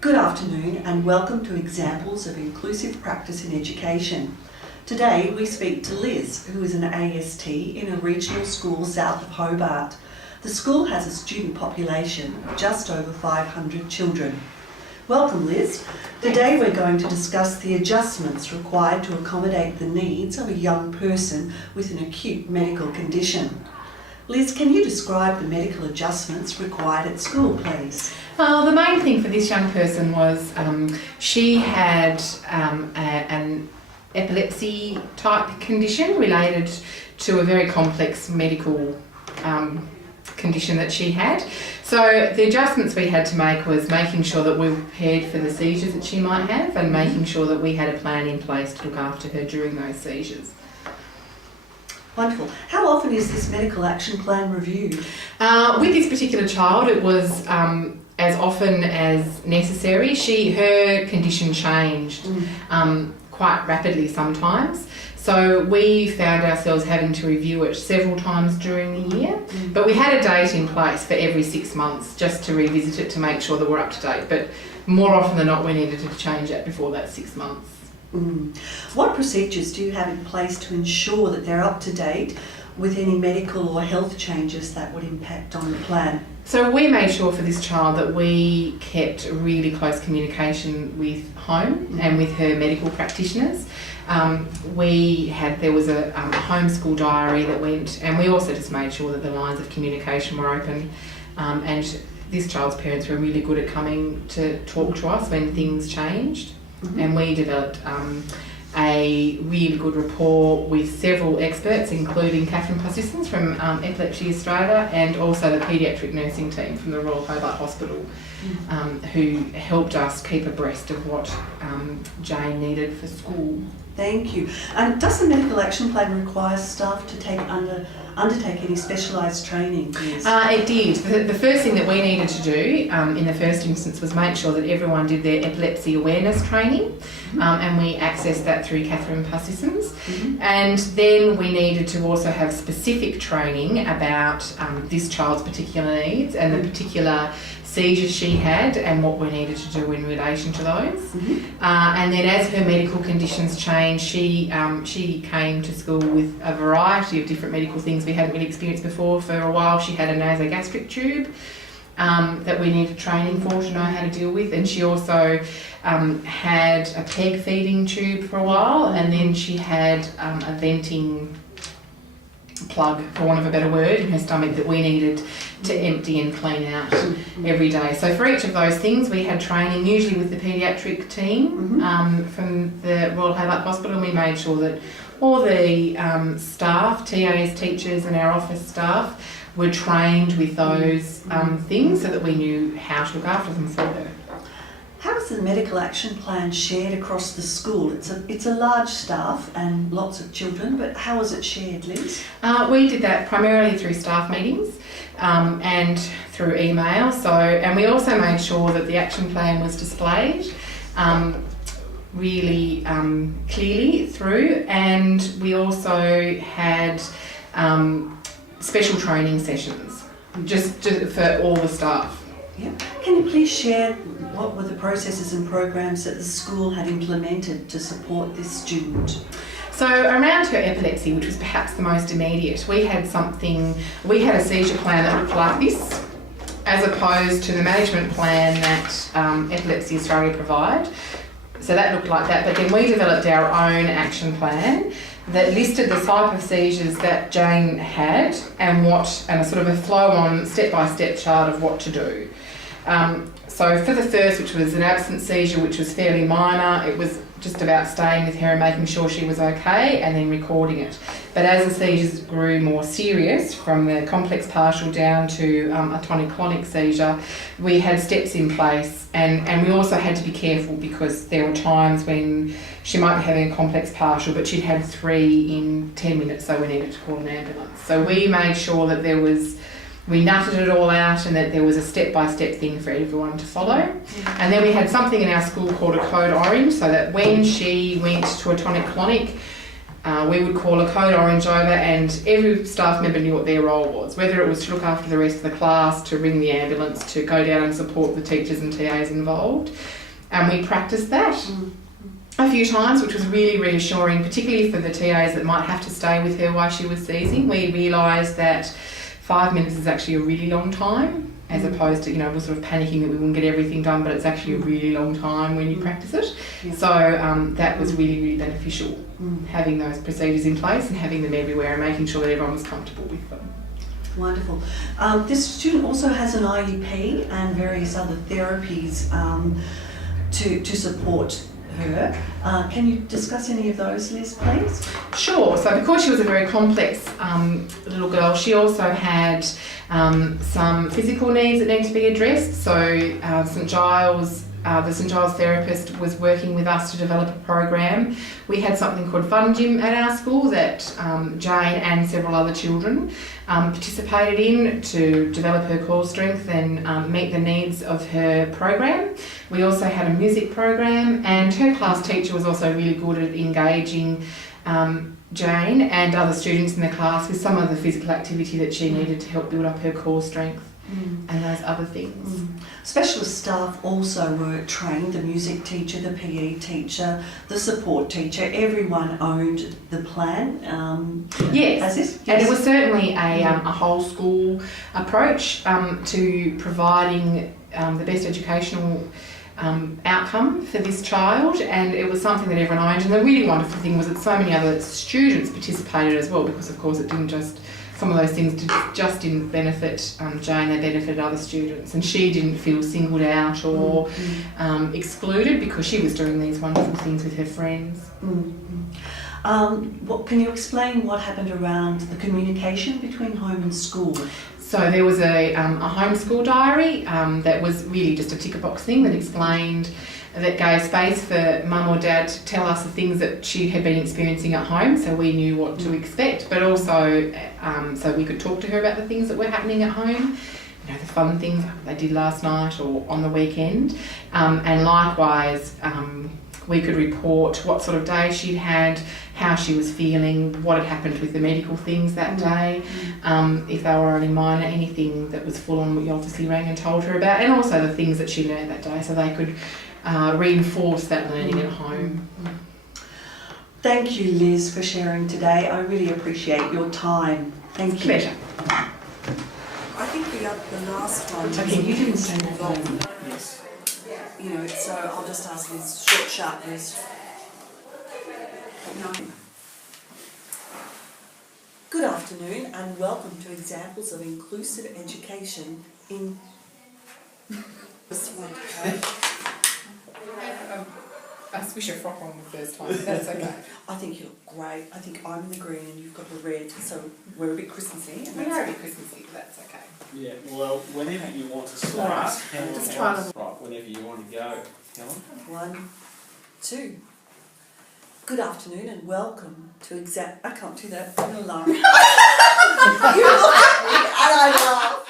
Good afternoon and welcome to Examples of Inclusive Practice in Education. Today we speak to Liz, who is an AST in a regional school south of Hobart. The school has a student population of just over 500 children. Welcome, Liz. Today we're going to discuss the adjustments required to accommodate the needs of a young person with an acute medical condition. Liz, can you describe the medical adjustments required at school, please? Well, the main thing for this young person was she had an epilepsy type condition related to a very complex medical condition that she had. So the adjustments we had to make was making sure that we were prepared for the seizures that she might have and making sure that we had a plan in place to look after her during those seizures. Wonderful. How often is this medical action plan reviewed? With this particular child, it was as often as necessary. Her condition changed quite rapidly sometimes. So we found ourselves having to review it several times during the year. But we had a date in place for every 6 months just to revisit it to make sure that we're up to date. But more often than not, we needed to change that before that 6 months. What procedures do you have in place to ensure that they're up to date with any medical or health changes that would impact on the plan? So we made sure for this child that we kept really close communication with home and with her medical practitioners. There was a homeschool diary that went, and we also just made sure that the lines of communication were open, and this child's parents were really good at coming to talk to us when things changed. And we developed a really good rapport with several experts, including Catherine Parsons from Epilepsy Australia and also the paediatric nursing team from the Royal Hobart Hospital, who helped us keep abreast of what Jane needed for school. Thank you. And does the medical action plan require staff to undertake any specialised training? Yes. It did. The first thing that we needed to do in the first instance was make sure that everyone did their epilepsy awareness training, and we accessed that through Catherine Parsons. And then we needed to also have specific training about this child's particular needs and the particular seizures she had and what we needed to do in relation to those. And then as her medical conditions changed, she came to school with a variety of different medical things we hadn't really experienced before. For a while she had a nasogastric tube that we needed training for to know how to deal with, and she also had a peg feeding tube for a while, and then she had a venting plug, for want of a better word, in her stomach that we needed to empty and clean out every day. So for each of those things we had training, usually with the paediatric team from the Royal Hobart Hospital, and we made sure that all the staff, TAs, teachers and our office staff were trained with those things so that we knew how to look after them for her. How is the medical action plan shared across the school? It's a large staff and lots of children, but how is it shared, Liz? We did that primarily through staff meetings and through email. And we also made sure that the action plan was displayed really clearly through, and we also had special training sessions just for all the staff. Yeah. Can you please share what were the processes and programs that the school had implemented to support this student? So around her epilepsy, which was perhaps the most immediate, we had a seizure plan that looked like this, as opposed to the management plan that Epilepsy Australia provide. So that looked like that, but then we developed our own action plan that listed the type of seizures that Jane had and a sort of a flow-on step-by-step chart of what to do. So for the first, which was an absence seizure, which was fairly minor, it was just about staying with her and making sure she was okay and then recording it. But as the seizures grew more serious, from the complex partial down to a tonic-clonic seizure, we had steps in place, and we also had to be careful because there were times when she might be having a complex partial, but she'd had 3 in 10 minutes, so we needed to call an ambulance. So we made sure that we nutted it all out and that there was a step-by-step thing for everyone to follow. And then we had something in our school called a code orange, so that when she went to a tonic-clonic, we would call a code orange over, and every staff member knew what their role was, whether it was to look after the rest of the class, to ring the ambulance, to go down and support the teachers and TAs involved. And we practiced that a few times, which was really reassuring, particularly for the TAs that might have to stay with her while she was seizing. We realised that 5 minutes is actually a really long time, as opposed to, we're sort of panicking that we wouldn't get everything done, but it's actually a really long time when you practice it. Yeah. So that was really, really beneficial, having those procedures in place and having them everywhere and making sure that everyone was comfortable with them. Wonderful. This student also has an IEP and various other therapies to support her. Can you discuss any of those, Liz, please? Sure. So because she was a very complex little girl, she also had some physical needs that need to be addressed. So St Giles, the St Giles therapist was working with us to develop a program. We had something called Fun Gym at our school that Jane and several other children participated in to develop her core strength and meet the needs of her program. We also had a music program, and her class teacher was also really good at engaging Jane and other students in the class with some of the physical activity that she needed to help build up her core strength and those other things. Specialist staff also were trained, the music teacher, the PE teacher, the support teacher, everyone owned the plan. Yes, as this? And it was certainly a whole school approach to providing the best educational outcome for this child, and it was something that everyone owned. And the really wonderful thing was that so many other students participated as well, because of course it didn't just, some of those things just didn't benefit Jane, they benefited other students, and she didn't feel singled out or excluded because she was doing these wonderful things with her friends. Can you explain what happened around the communication between home and school? So there was a homeschool diary that was really just a ticker box thing that explained, that gave space for mum or dad to tell us the things that she had been experiencing at home, so we knew what to expect, but also so we could talk to her about the things that were happening at home, the fun things they did last night or on the weekend, and likewise we could report what sort of day she'd had, how she was feeling, what had happened with the medical things that day, if they were only minor, anything that was full on, we obviously rang and told her about, and also the things that she learned that day, so they could reinforce that learning at home. Thank you, Liz, for sharing today. I really appreciate your time. Thank you. Pleasure. I think the last one. Okay, you didn't say that. Yes. So I'll just ask Liz, short, sharp, Liz. No. Good afternoon and welcome to Examples of Inclusive Education in this one. I swish a frock on the first time, but that's okay. I think you look great. I think I'm in the green and you've got the red, so we're a bit Christmassy. We are a bit Christmassy, but that's okay. Yeah, well, whenever you want to start, Alright, Helen, just try to... Right, whenever you want to go, Helen. 1, 2. Good afternoon and welcome to I can't do that. I'm going to laugh. You look at me and I laugh.